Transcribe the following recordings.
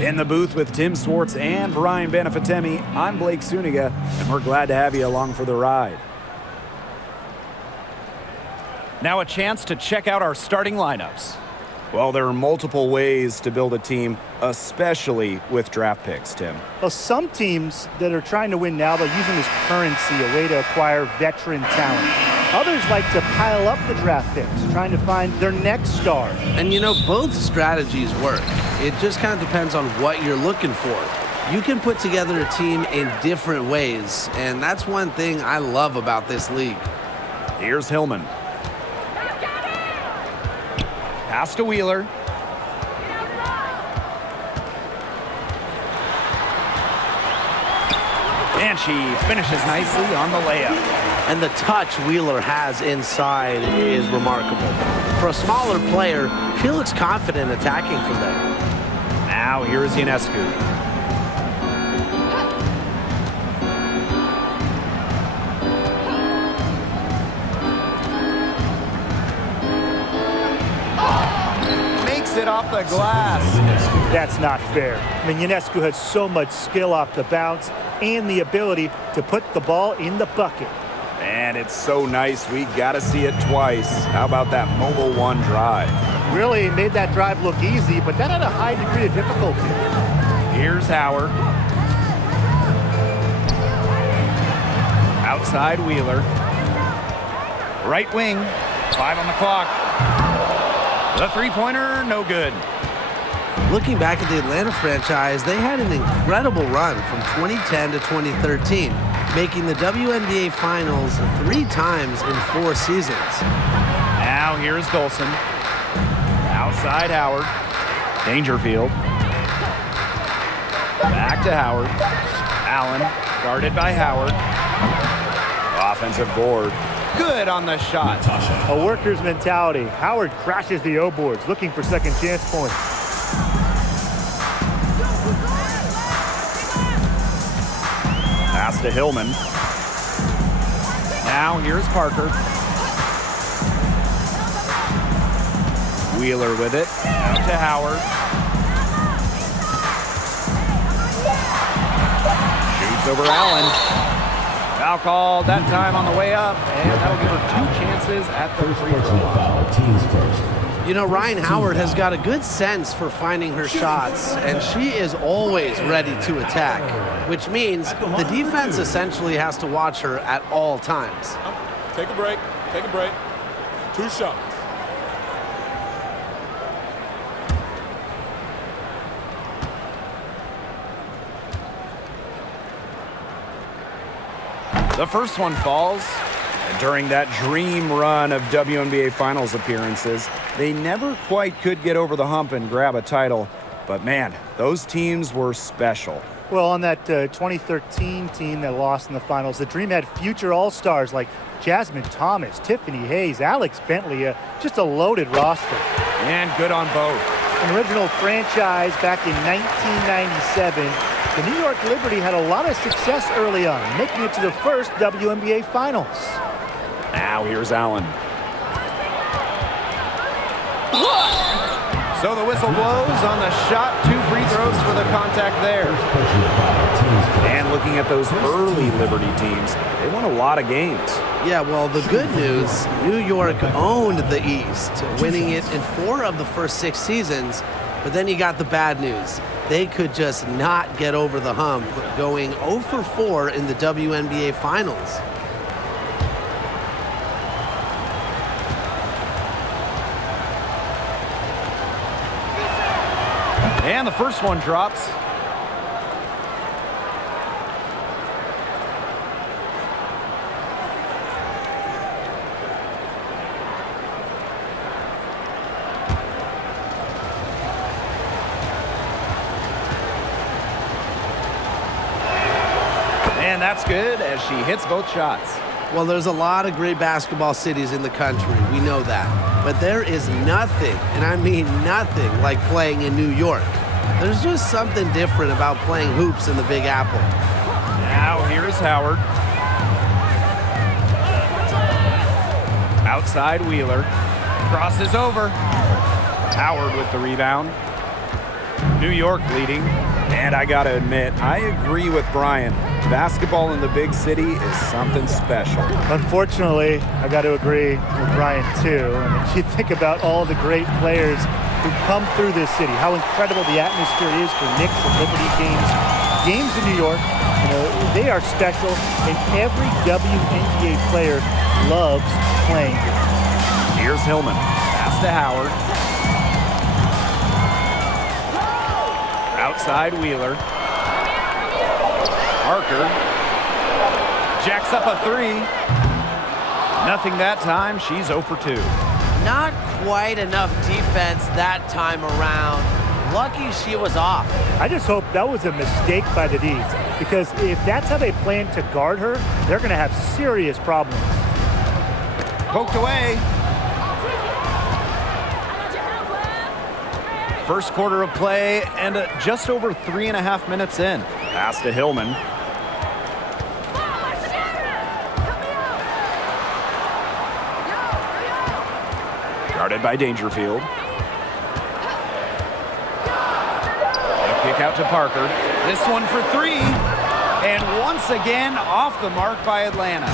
In the booth with Tim Swartz and Brian Benefitemi, I'm Blake Suniga, and we're glad to have you along for the ride. Now a chance to check out our starting lineups. Well, there are multiple ways to build a team, especially with draft picks, Tim. Well, some teams that are trying to win now, they're using this currency, a way to acquire veteran talent. Others like to pile up the draft picks, trying to find their next star. And, both strategies work. It just kind of depends on what you're looking for. You can put together a team in different ways, and that's one thing I love about this league. Here's Hillman. Pass to Wheeler. And she finishes nicely on the layup. And the touch Wheeler has inside is remarkable. For a smaller player, she looks confident attacking from there. Now here's Ionescu. It off the glass. That's not fair. Ionescu has so much skill off the bounce and the ability to put the ball in the bucket. And it's so nice, we got to see it twice. How about that mobile one drive? Really made that drive look easy, but that had a high degree of difficulty. Here's Howard. Outside Wheeler. Right wing, 5 on the clock. The three-pointer, no good. Looking back at the Atlanta franchise, they had an incredible run from 2010 to 2013, making the WNBA Finals 3 times in 4 seasons. Now here's Dolson. Outside Howard. Dangerfield. Back to Howard. Allen, guarded by Howard. Offensive board. Good on the shot. A worker's mentality. Howard crashes the O-boards, looking for second chance points. Pass to Hillman. Now here's Parker. Wheeler with it. Out to Howard. Shoots over Allen. Foul called that time on the way up, and that'll give her 2 chances at the free throw line. Ryan Howard has got a good sense for finding her shots, and she is always ready to attack, which means the defense essentially has to watch her at all times. Take a break. 2 shots. The first one falls. And during that dream run of WNBA Finals appearances, they never quite could get over the hump and grab a title. But man, those teams were special. Well, on that 2013 team that lost in the finals, the Dream had future All-Stars like Jasmine Thomas, Tiffany Hayes, Alex Bentley, just a loaded roster. And good on both. An original franchise back in 1997. The New York Liberty had a lot of success early on, making it to the first WNBA Finals. Now here's Allen. So the whistle blows on the shot. 2 free throws for the contact there. And looking at those early Liberty teams, they won a lot of games. Yeah, well, the good news, New York owned the East, winning it in 4 of the first 6 seasons. But then you got the bad news. They could just not get over the hump, going 0 for 4 in the WNBA Finals. And the first one drops. And that's good as she hits both shots. Well, there's a lot of great basketball cities in the country. We know that. But there is nothing, and I mean nothing, like playing in New York. There's just something different about playing hoops in the Big Apple. Now here's Howard. Outside Wheeler. Crosses over. Howard with the rebound. New York leading. And I gotta admit, I agree with Brian. Basketball in the big city is something special. Unfortunately, I got to agree with Brian too. I mean, you think about all the great players who come through this city, how incredible the atmosphere is for Knicks and Liberty games. Games in New York, they are special, and every WNBA player loves playing here. Here's Hillman. Pass to Howard. Outside Wheeler. Parker jacks up a three. Nothing that time. She's 0 for 2. Not quite enough defense that time around. Lucky she was off. I just hope that was a mistake by the D's, because if that's how they plan to guard her, they're going to have serious problems. Poked away. First quarter of play and just over 3.5 minutes in. Pass to Hillman. Guarded by Dangerfield. A kick out to Parker. This one for 3. And once again off the mark by Atlanta.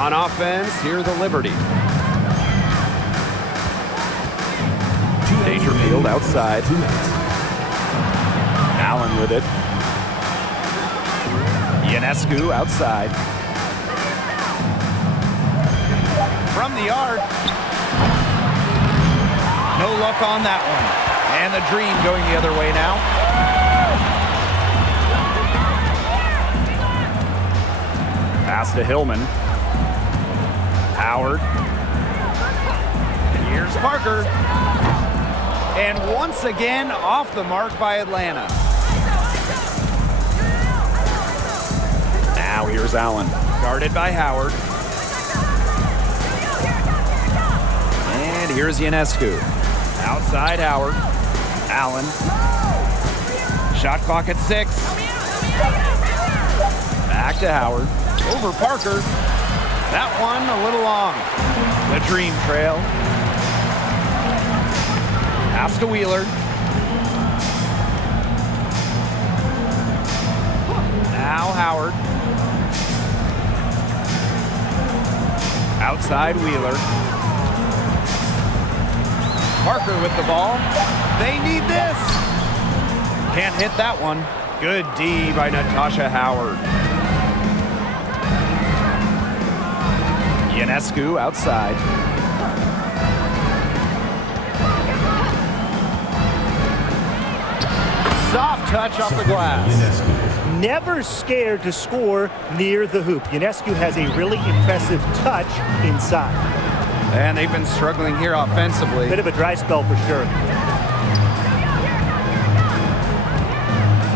On offense, here the Liberty. Dangerfield outside. Allen with it. Ionescu outside. From the arc. No luck on that one. And the Dream going the other way now. Pass to Hillman. Howard. Here's Parker. And once again, off the mark by Atlanta. Now here's Allen. Guarded by Howard. And here's Ionescu. Outside Howard. Allen. Shot clock at 6. Back to Howard. Over Parker. That one a little long. The Dream trail. Pass to Wheeler. Now Howard. Outside Wheeler. Parker with the ball. They need this. Can't hit that one. Good D by Natasha Howard. Ionescu outside. Soft touch off the glass. Never scared to score near the hoop. Ionescu has a really impressive touch inside. And they've been struggling here offensively. Bit of a dry spell for sure.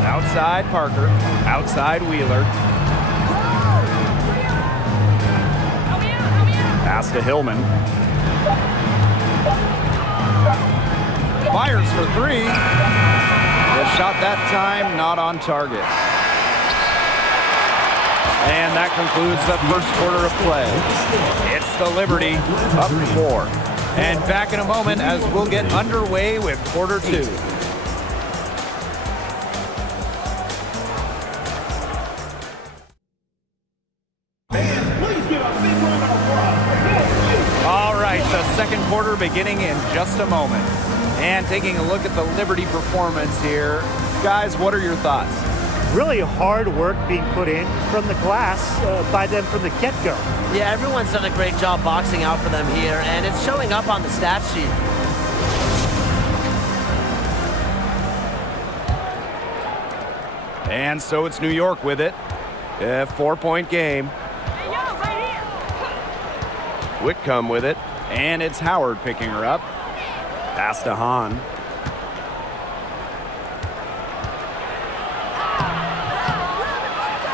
Outside Parker. Outside Wheeler. Pass to Hillman. Fires for 3. The shot that time not on target. And that concludes the first quarter of play. It's the Liberty up 4. And back in a moment as we'll get underway with quarter 2. All right, the second quarter beginning in just a moment. And taking a look at the Liberty performance here. Guys, what are your thoughts? Really hard work being put in from the glass by them from the get-go. Yeah, everyone's done a great job boxing out for them here, and it's showing up on the stat sheet. And so it's New York with it. A 4-point game. Whitcomb with it. And it's Howard picking her up. Pass to Hahn.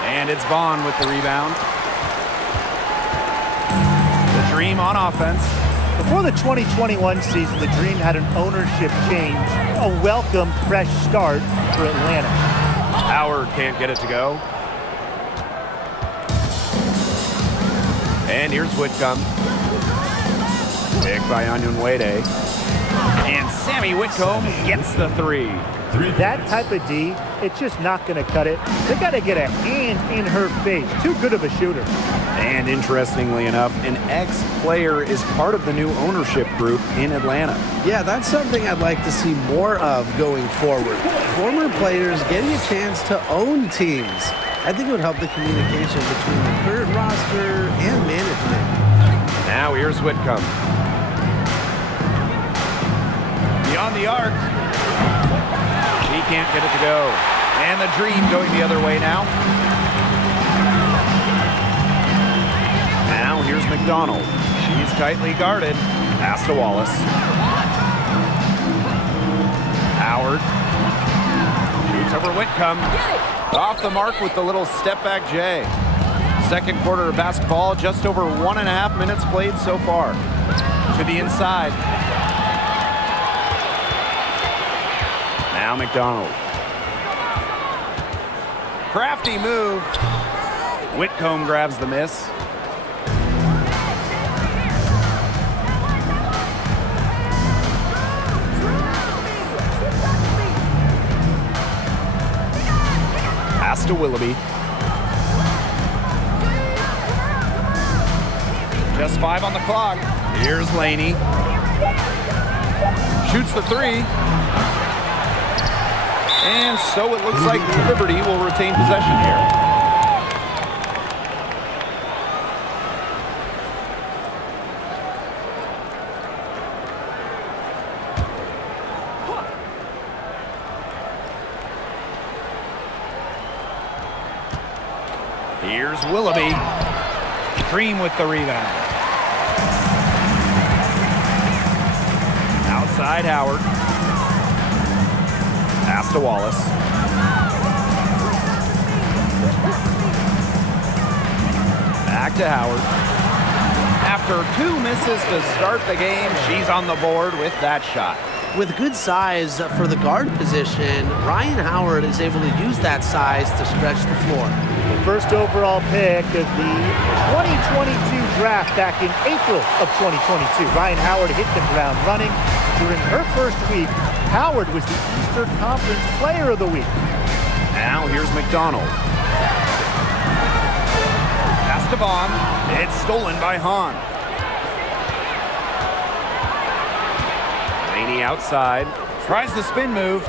And it's Vaughn with the rebound. The Dream on offense. Before the 2021 season, the Dream had an ownership change, a welcome fresh start for Atlanta. Howard can't get it to go. And here's Whitcomb. Picked by Onyenwere. And Sammy Whitcomb gets the 3. That type of D, it's just not going to cut it. They got to get a hand in her face. Too good of a shooter. And interestingly enough, an ex-player is part of the new ownership group in Atlanta. Yeah, that's something I'd like to see more of going forward. Former players getting a chance to own teams. I think it would help the communication between the current roster and management. Now here's Whitcomb. Beyond the arc. He can't get it to go. And the dream going the other way now. Now here's McDonald. She's tightly guarded. Pass to Wallace. Howard. Shoots over Whitcomb. Off the mark with the little step back J. Second quarter of basketball, just over 1.5 minutes played so far. To the inside. Now McDonald. Crafty move. Whitcomb grabs the miss. Pass to Willoughby. Just 5 on the clock. Here's Laney. Shoots the 3. And so it looks like Liberty will retain possession here. Here's Willoughby. Cream with the rebound. Outside Howard. Pass to Wallace. Back to Howard. After 2 misses to start the game, she's on the board with that shot. With good size for the guard position, Ryan Howard is able to use that size to stretch the floor. The first overall pick of the 2022 draft back in April of 2022. Ryan Howard hit the ground running. During her first week, Howard was the Eastern Conference Player of the Week. Now here's McDonald. Pass to Vaughn. It's stolen by Hahn. Laney outside. Tries the spin move.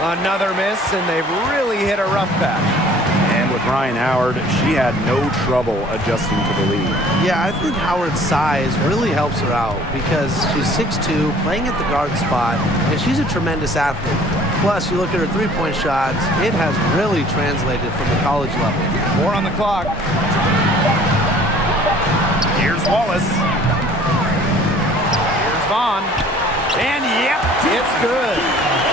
Another miss, and they've really hit a rough patch. And with Ryan Howard, she had no trouble adjusting to the lead. Yeah, I think Howard's size really helps her out because she's 6'2", playing at the guard spot, and she's a tremendous athlete. Plus, you look at her three-point shots, it has really translated from the college level. 4 on the clock. Here's Wallace. Here's Vaughn. And yep, it's good.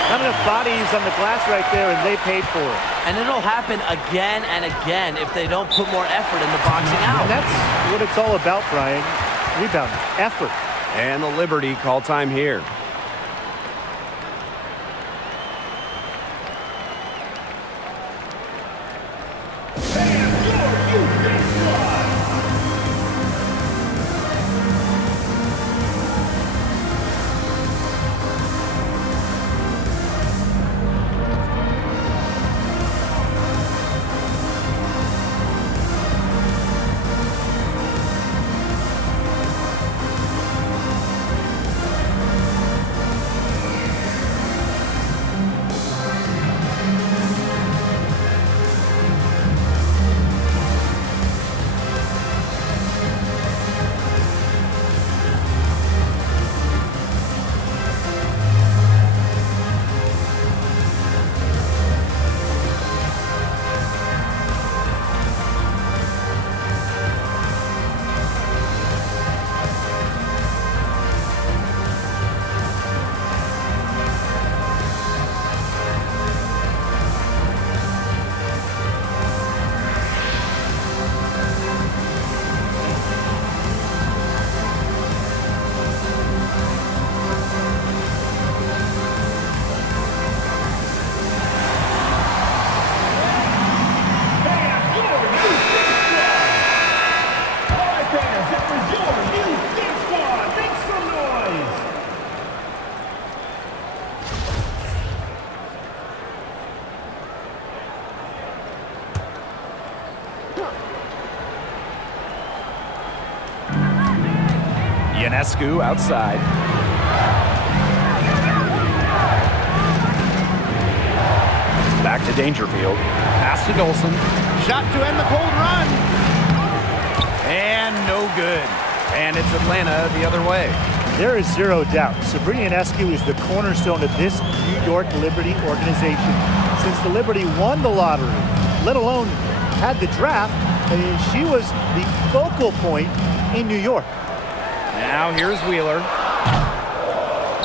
Not enough bodies on the glass right there, and they paid for it. And it'll happen again and again if they don't put more effort into boxing out. And that's what it's all about, Brian. Rebound, effort. And the Liberty call time here. Ionescu outside. Back to Dangerfield. Pass to Dolson. Shot to end the cold run. And no good. And it's Atlanta the other way. There is zero doubt. Sabrina Ionescu is the cornerstone of this New York Liberty organization. Since the Liberty won the lottery, let alone had the draft, she was the focal point in New York. Now here's Wheeler.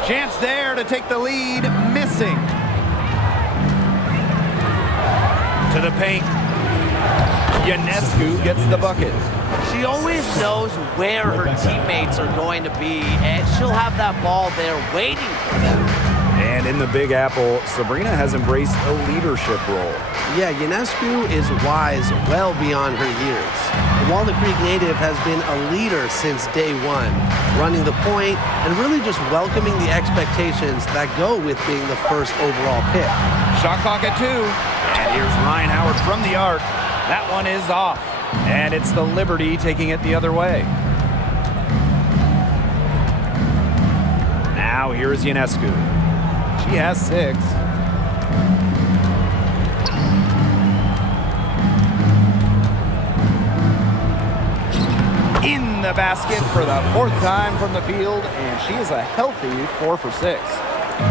Chance there to take the lead, missing. To the paint. Ionescu gets the bucket. She always knows where her teammates are going to be, and she'll have that ball there waiting for them. And in the Big Apple, Sabrina has embraced a leadership role. Yeah, Ionescu is wise well beyond her years. The Walnut Creek native has been a leader since day one, running the point and really just welcoming the expectations that go with being the first overall pick. Shot clock at 2. And here's Ryan Howard from the arc. That one is off. And it's the Liberty taking it the other way. Now here's Ionescu. She has 6. In the basket for the 4th time from the field, and she is a healthy 4 for 6.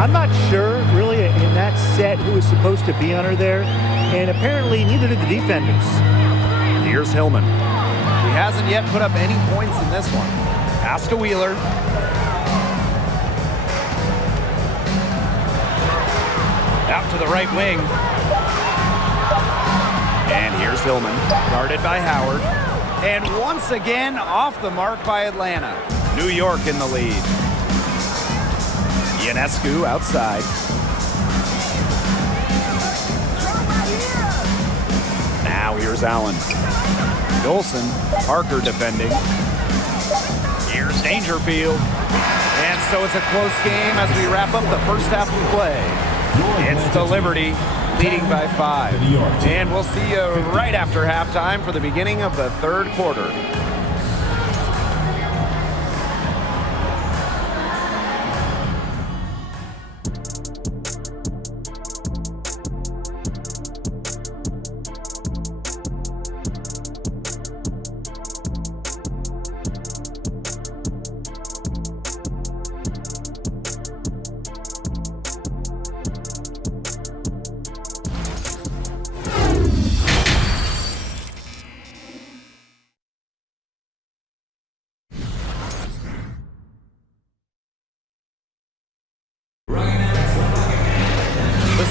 I'm not sure, really, in that set who was supposed to be on her there, and apparently neither did the defenders. Here's Hillman. She hasn't yet put up any points in this one. Pass to Wheeler. Out to the right wing. And here's Hillman, guarded by Howard. And once again, off the mark by Atlanta. New York in the lead. Ionescu outside. Now here's Allen. Dolson, Parker defending. Here's Dangerfield. And so it's a close game as we wrap up the first half of play. It's the Liberty leading by 5. And we'll see you right after halftime for the beginning of the 3rd quarter.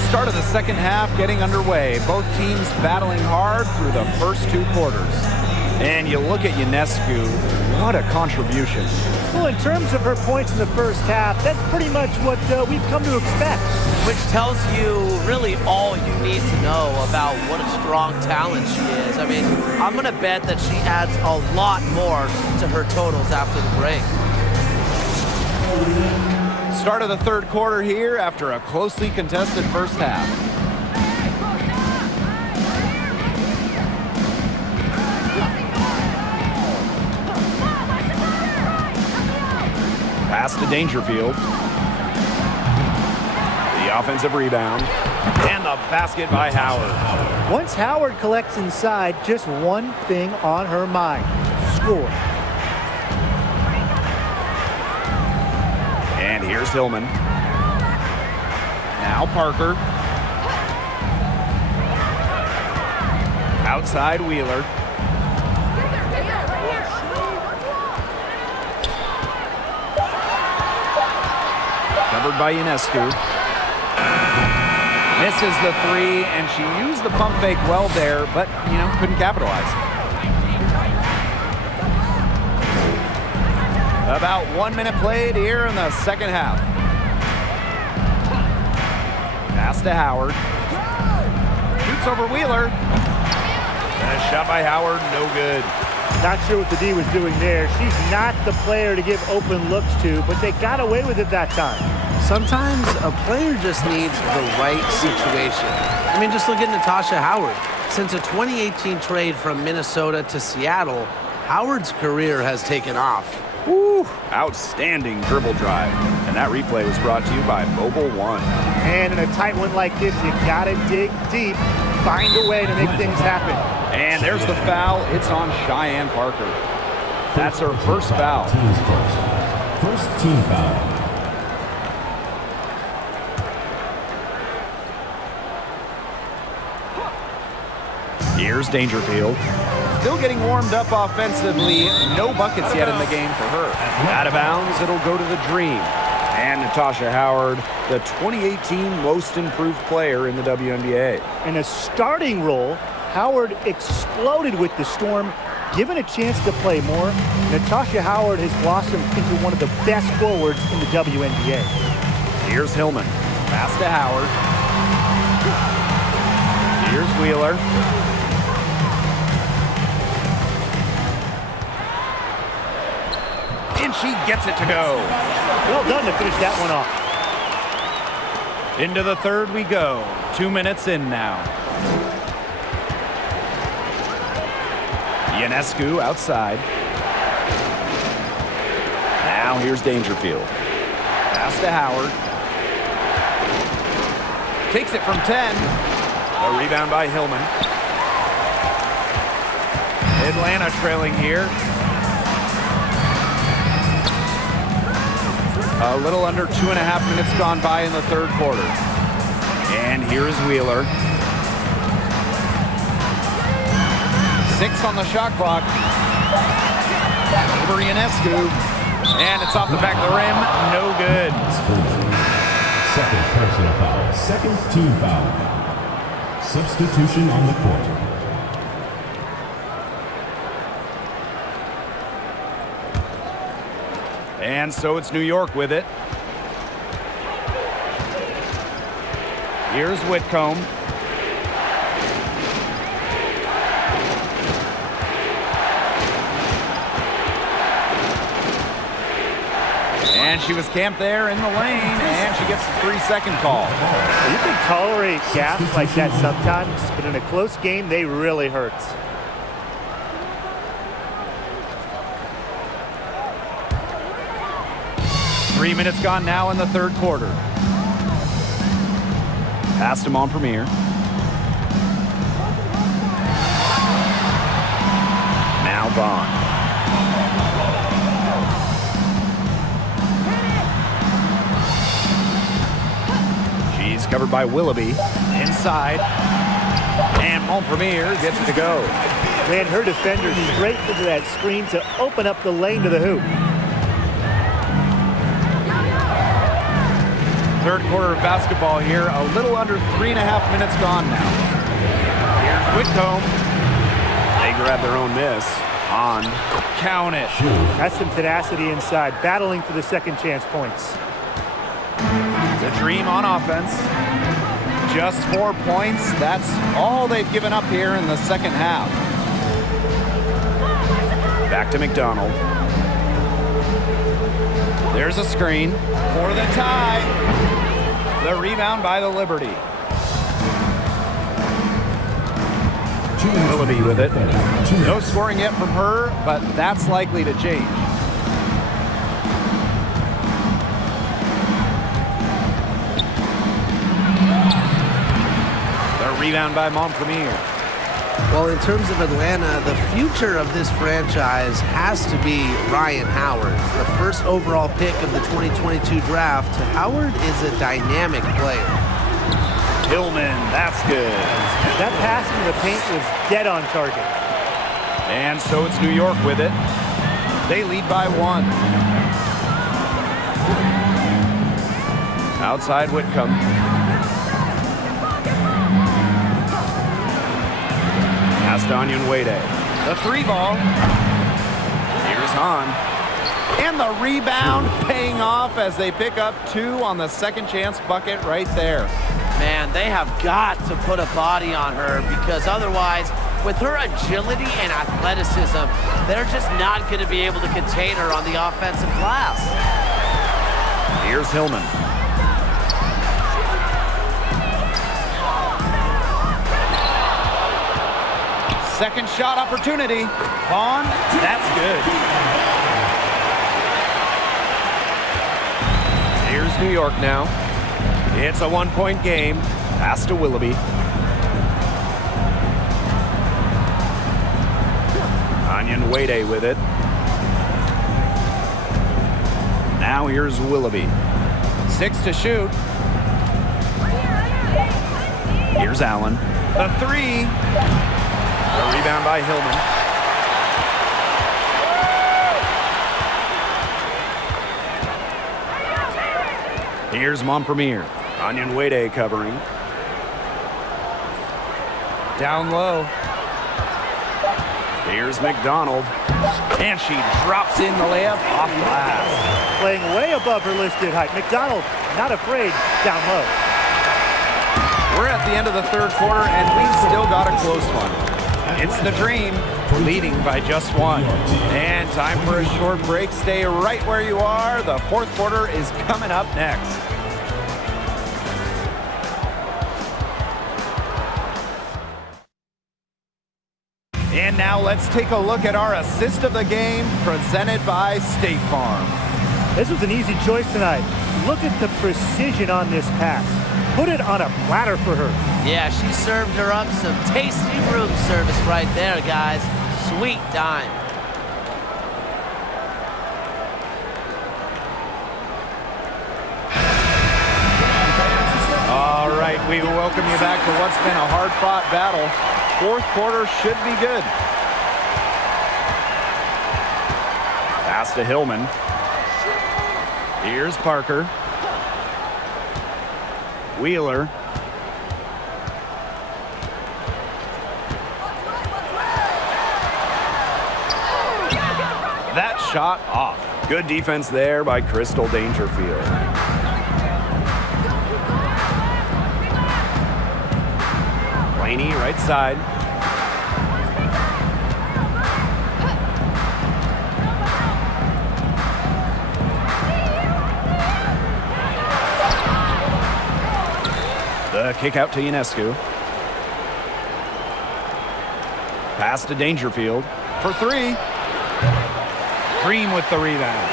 Start of the second half getting underway. Both teams battling hard through the first 2 quarters. And you look at Ionescu, what a contribution. Well, in terms of her points in the first half, that's pretty much what we've come to expect. Which tells you really all you need to know about what a strong talent she is. I mean, I'm going to bet that she adds a lot more to her totals after the break. Start of the 3rd quarter here after a closely contested first half. Pass to Dangerfield. The offensive rebound. And the basket by Howard. Once Howard collects inside, just one thing on her mind: score. And here's Hillman. Now Parker. Outside Wheeler. Covered by Ionescu. Misses the 3, and she used the pump fake well there, but, couldn't capitalize. About 1 minute played here in the second half. Pass to Howard. Shoots over Wheeler. And a shot by Howard, no good. Not sure what the D was doing there. She's not the player to give open looks to, but they got away with it that time. Sometimes a player just needs the right situation. I mean, just look at Natasha Howard. Since a 2018 trade from Minnesota to Seattle, Howard's career has taken off. Woo, outstanding dribble drive. And that replay was brought to you by Mobile One. And in a tight one like this, you gotta dig deep, find a way to make things happen. And there's the foul. It's on Cheyenne Parker. That's her first foul. Team's first team foul. Here's Dangerfield. Still getting warmed up offensively. No buckets yet in the game for her. Out of bounds, it'll go to the Dream. And Natasha Howard, the 2018 most improved player in the WNBA. In a starting role, Howard exploded with the Storm. Given a chance to play more, Natasha Howard has blossomed into one of the best forwards in the WNBA. Here's Hillman. Pass to Howard. Here's Wheeler. And she gets it to go. Well done to finish that one off. Into the third we go. 2 minutes in now. Ionescu outside. Now here's Dangerfield. Pass to Howard. Takes it from 10. A rebound by Hillman. Atlanta trailing here. A little under 2.5 minutes gone by in the third quarter. And here's Wheeler. 6 on the shot clock. Over Ionescu. And it's off the back of the rim. No good. Second personal foul. Second team foul. Substitution on the court. And so it's New York with it. Here's Whitcomb. And she was camped there in the lane, and she gets the 3-second call. You can tolerate gaps like that sometimes, but in a close game, they really hurt. Three minutes gone now in the third quarter. Pass to Montpremier. Now Vaughn. She's covered by Willoughby. Inside. And Montpremier gets it to go. Ran her defender straight into that screen to open up the lane to the hoop. Third quarter of basketball here. A little under 3.5 minutes gone now. Here's Whitcomb. They grab their own miss. On. Count it. That's some tenacity inside, battling for the second chance points. The Dream on offense. Just 4 points. That's all they've given up here in the second half. Back to McDonald. There's a screen for the tie. The rebound by the Liberty. Willoughby with it. No scoring yet from her, but that's likely to change. The rebound by Montpremier. Well, in terms of Atlanta, the future of this franchise has to be Ryan Howard. The first overall pick of the 2022 draft, Howard is a dynamic player. Hillman, that's good. That pass into the paint was dead on target. And so it's New York with it. They lead by 1. Outside Whitcomb. Astonyan Wade. The 3 ball. Here's Hahn. And the rebound paying off as they pick up 2 on the second chance bucket right there. Man, they have got to put a body on her because otherwise, with her agility and athleticism, they're just not going to be able to contain her on the offensive glass. Here's Hillman. Second shot opportunity. Vaughn, that's good. New York now. It's a 1-point game. Pass to Willoughby. Onyenwede with it. Now here's Willoughby. 6 to shoot. Here's Allen. The 3. The rebound by Hillman. Here's Montpremier. Onyenwede covering. Down low. Here's McDonald. And she drops in the layup off glass. Playing way above her listed height. McDonald not afraid down low. We're at the end of the third quarter, and we've still got a close one. It's the Dream, leading by just 1. And time for a short break. Stay right where you are. The fourth quarter is coming up next. And now let's take a look at our assist of the game, presented by State Farm. This was an easy choice tonight. Look at the precision on this pass. Put it on a platter for her. Yeah, she served her up some tasty room service right there, guys. Sweet dime. All right, we welcome you back to what's been a hard-fought battle. Fourth quarter should be good. Pass to Hillman. Here's Parker. Wheeler. That shot off. Good defense there by Crystal Dangerfield. Laney, right side. The kick out to Ionescu. Pass to Dangerfield for 3. Green with the rebound.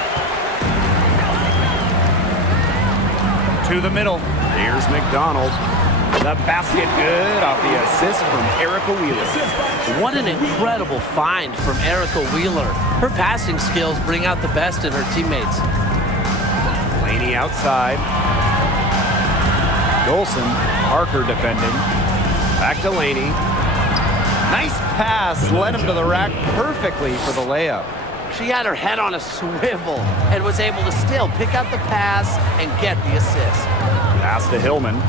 To the middle. Here's McDonald. The basket good off the assist from Erica Wheeler. What an incredible find from Erica Wheeler. Her passing skills bring out the best in her teammates. Laney outside. Golson, Parker defending. Back to Laney. Nice pass, led him to the rack perfectly for the layup. She had her head on a swivel and was able to still pick out the pass and get the assist. Pass to Hillman.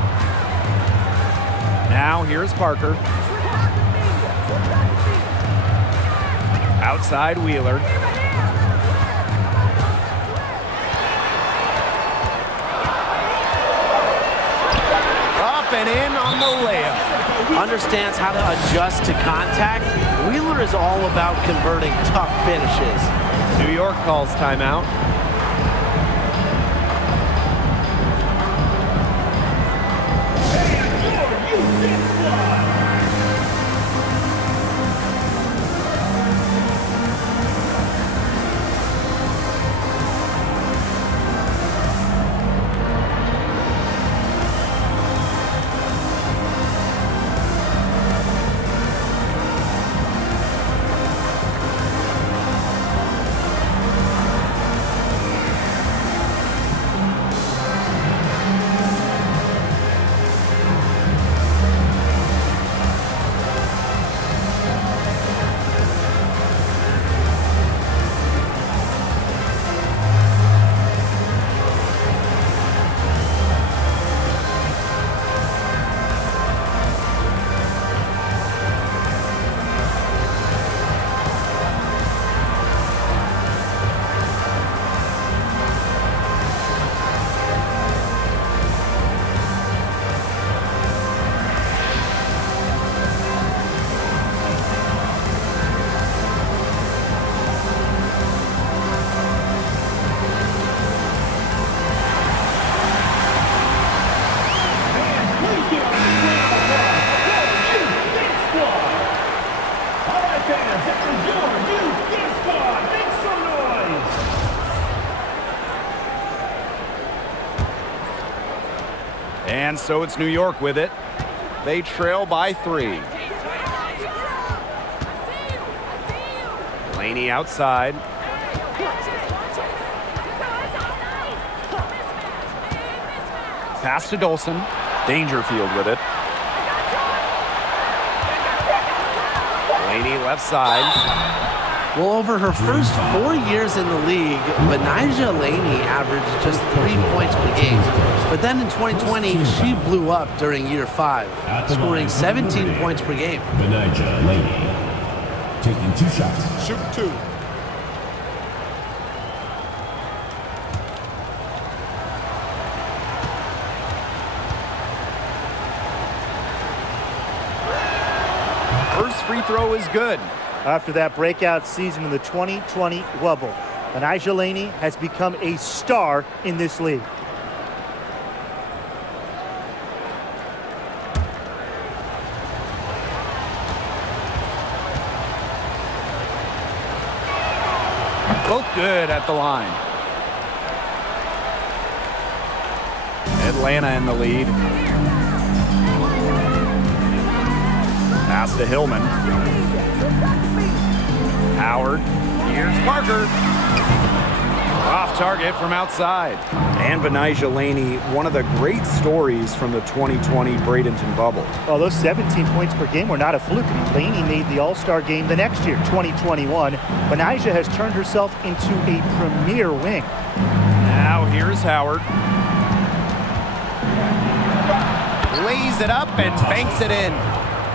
Now here's Parker. Outside Wheeler. Up and in on the layup. Understands how to adjust to contact. Wheeler is all about converting tough finishes. New York calls timeout. And so it's New York with it. They trail by 3. Laney outside. Pass to Dolson. Dangerfield with it. Laney left side. Well, over her first 4 years in the league, Benijah Laney averaged just 3 points per game. But then in 2020, she blew up during year 5, scoring 17 points per game. Benijah Laney taking 2 shots. Shoot 2. First free throw is good. After that breakout season in the 2020 bubble, Benijah Laney has become a star in this league. Both good at the line. Atlanta in the lead. Pass to Hillman. Howard. Here's Parker. Off target from outside. And Benijah Laney, one of the great stories from the 2020 Bradenton bubble. Well, those 17 points per game were not a fluke. I mean, Laney made the All-Star game the next year, 2021. Benijah has turned herself into a premier wing. Now here's Howard. Lays it up and banks it in.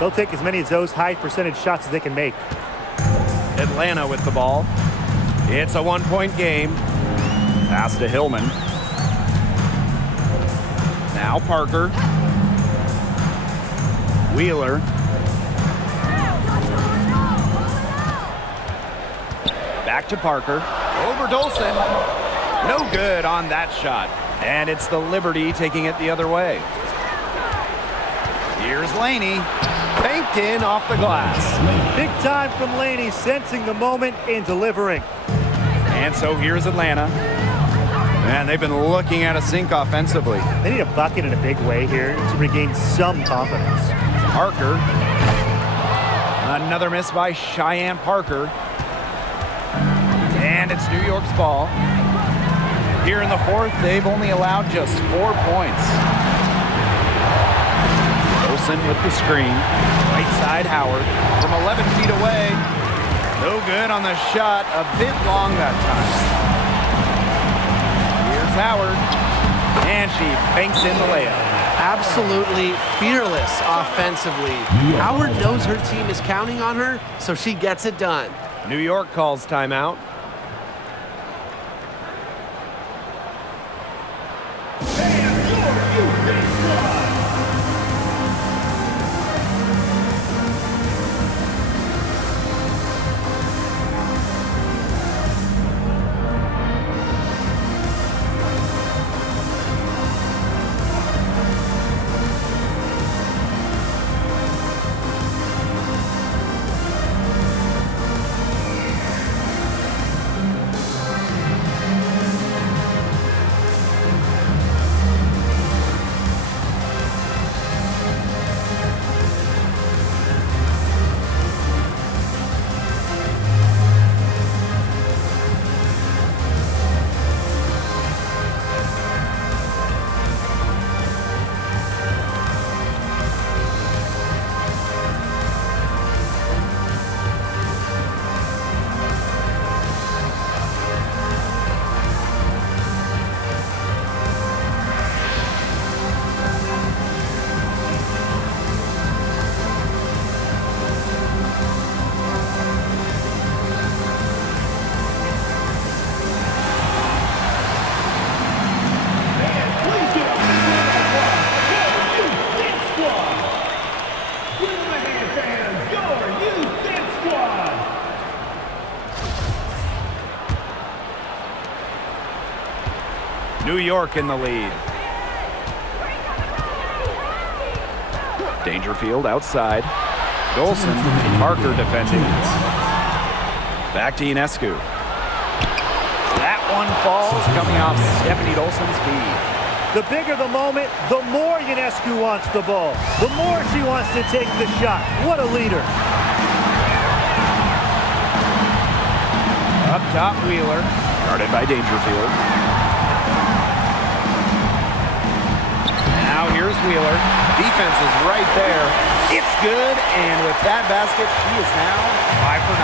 They'll take as many of those high percentage shots as they can make. Atlanta with the ball. It's a 1-point game. Pass to Hillman. Now Parker. Wheeler. Back to Parker. Over Dolson. No good on that shot. And it's the Liberty taking it the other way. Here's Laney. Banked in off the glass. Big time from Laney, sensing the moment and delivering. And so here's Atlanta. Man, they've been looking at a sink offensively. They need a bucket in a big way here to regain some confidence. Parker. Another miss by Cheyenne Parker. And it's New York's ball. Here in the fourth, they've only allowed just 4 points. Olsen with the screen. Right side Howard from 11 feet away. No good on the shot. A bit long that time. Here's Howard. And she banks in the layup. Absolutely fearless offensively. Howard knows her team is counting on her, so she gets it done. New York calls timeout. New York in the lead. Dangerfield outside. Dolson, Parker defending. Back to Ionescu. That one falls, coming off Stephanie Dolson's feed. The bigger the moment, the more Ionescu wants the ball. The more she wants to take the shot. What a leader. Up top, Wheeler. Guarded by Dangerfield. Now here's Wheeler. Defense is right there. It's good, and with that basket, she is now 5 for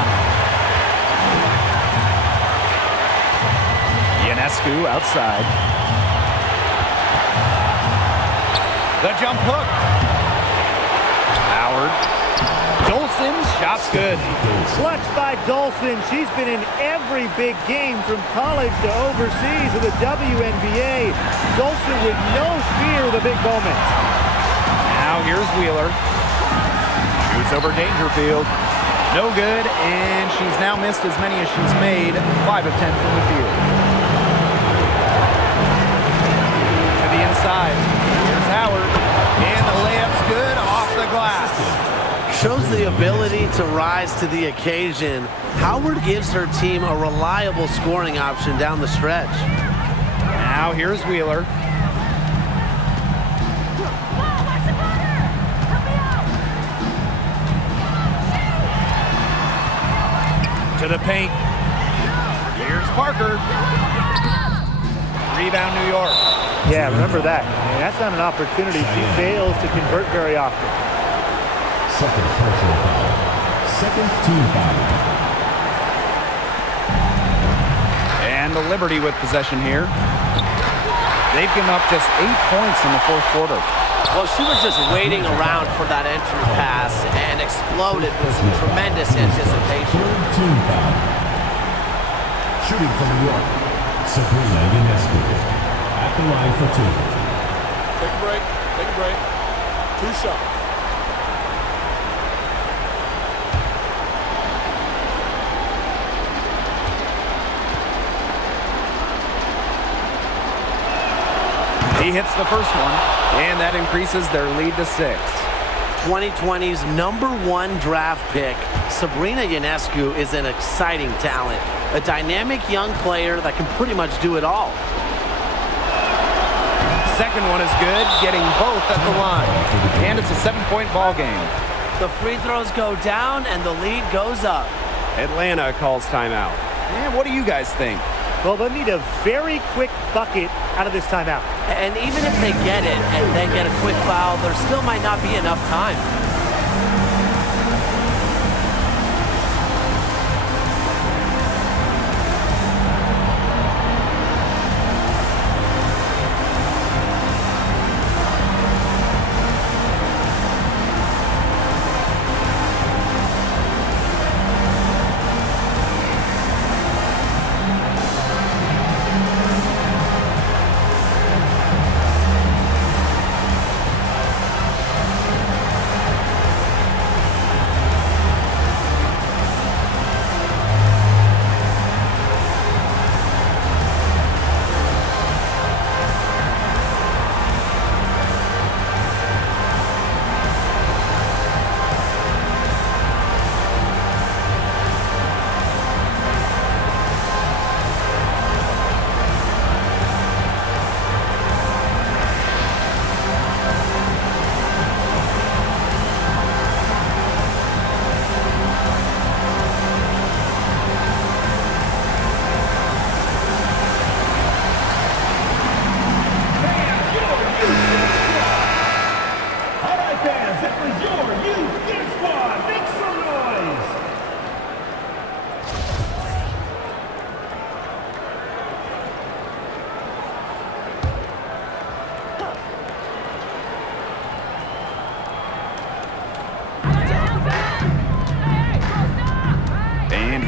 9. Ionescu outside. The jump hook. Howard. Dolson, shot's good. Clutch by Dolson. She's been in every big game from college to overseas of the WNBA. Dolson with no fear of the big moments. Now here's Wheeler. Shoots over Dangerfield. No good, and she's now missed as many as she's made. 5 of 10 from the field. To the inside. Here's Howard. And the layup's good off the glass. Shows the ability to rise to the occasion. Howard gives her team a reliable scoring option down the stretch. Now here's Wheeler. To the paint. Here's Parker. Rebound, New York. Yeah, remember that. I mean, that's not an opportunity. She fails to convert very often. Second personal foul. Second team foul. And the Liberty with possession here. They've given up just 8 points in the fourth quarter. Well, she was just waiting around for that entry pass and exploded with some tremendous anticipation. Third team foul. Shooting from New York, Sabrina Ionescu. At the line for 2. Take a break. Take a break. 2 shots. He hits the first one, and that increases their lead to 6. 2020's #1 draft pick, Sabrina Ionescu, is an exciting talent. A dynamic young player that can pretty much do it all. Second one is good, getting both at the line. And it's a 7-point ball game. The free throws go down and the lead goes up. Atlanta calls timeout. And what do you guys think? Well, they'll need a very quick bucket out of this timeout. And even if they get it and then get a quick foul, there still might not be enough time.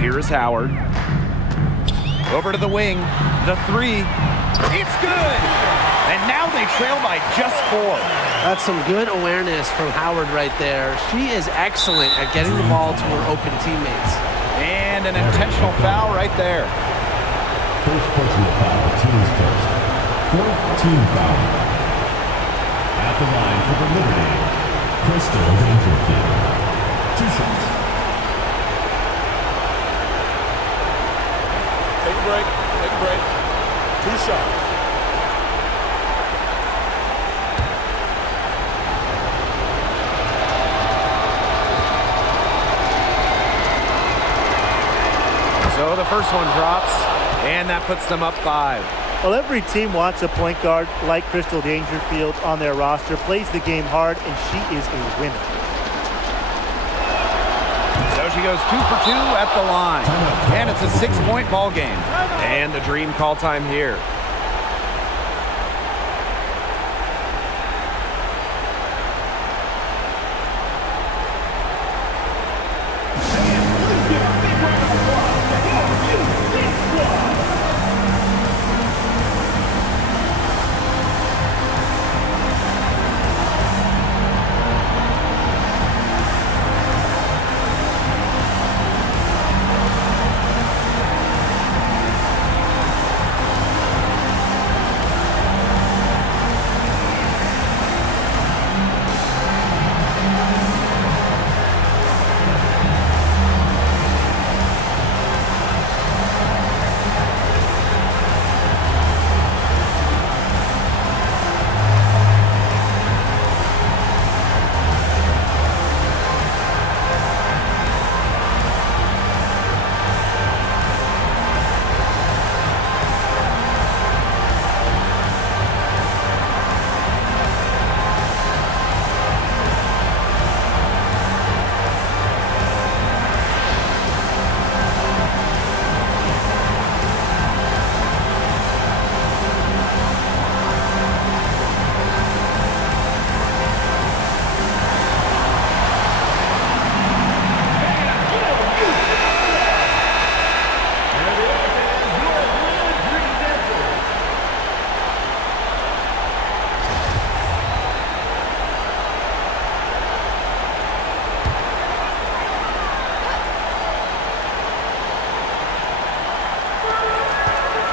Here's Howard. Over to the wing. The 3. It's good! And now they trail by just 4. That's some good awareness from Howard right there. She is excellent at getting the ball to her open teammates. And an intentional foul right there. First personal foul, team's first. Fourth team foul. At the line for the Liberty, Crystal Dangerfield. 2 shots. Take a break. Take a break. 2 shots. first one drops, and that puts them up 5. Well, every team wants a point guard like Crystal Dangerfield on their roster, plays the game hard, and she is a winner. So she goes 2 for 2 at the line. And it's a 6-point ball game. And the dream call time here.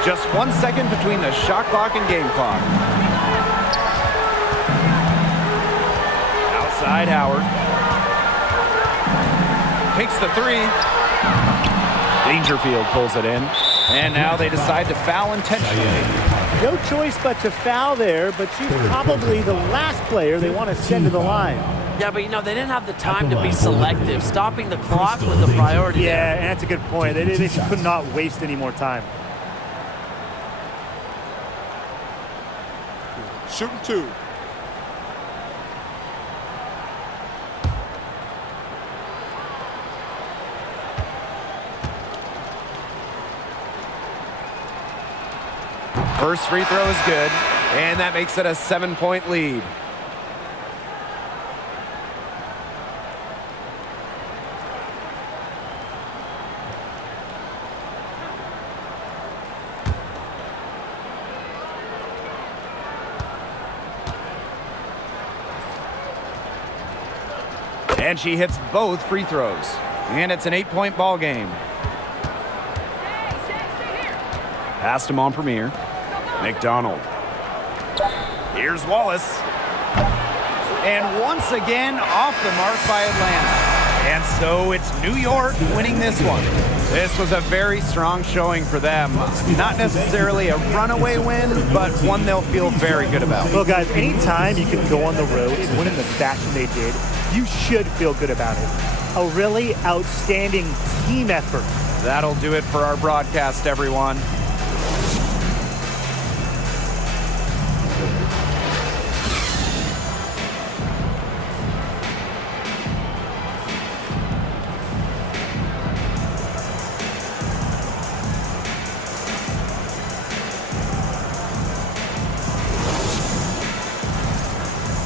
Just 1 second between the shot clock and game clock. Outside Howard. Takes the 3. Dangerfield pulls it in. And now they decide to foul intentionally. No choice but to foul there, but she's probably the last player they want to send to the line. Yeah, but they didn't have the time to be selective. Stopping the clock was a priority. Yeah, and that's a good point. They just could not waste any more time. Shooting 2. First free throw is good, and that makes it a 7-point lead. And she hits both free throws. And it's an 8-point ball game. Pass to Montpremier. McDonald. Here's Wallace. And once again, off the mark by Atlanta. And so it's New York winning this one. This was a very strong showing for them. Not necessarily a runaway win, but one they'll feel very good about. Well, guys, anytime you can go on the road and win in the fashion they did, you should feel good about it. A really outstanding team effort. That'll do it for our broadcast, everyone.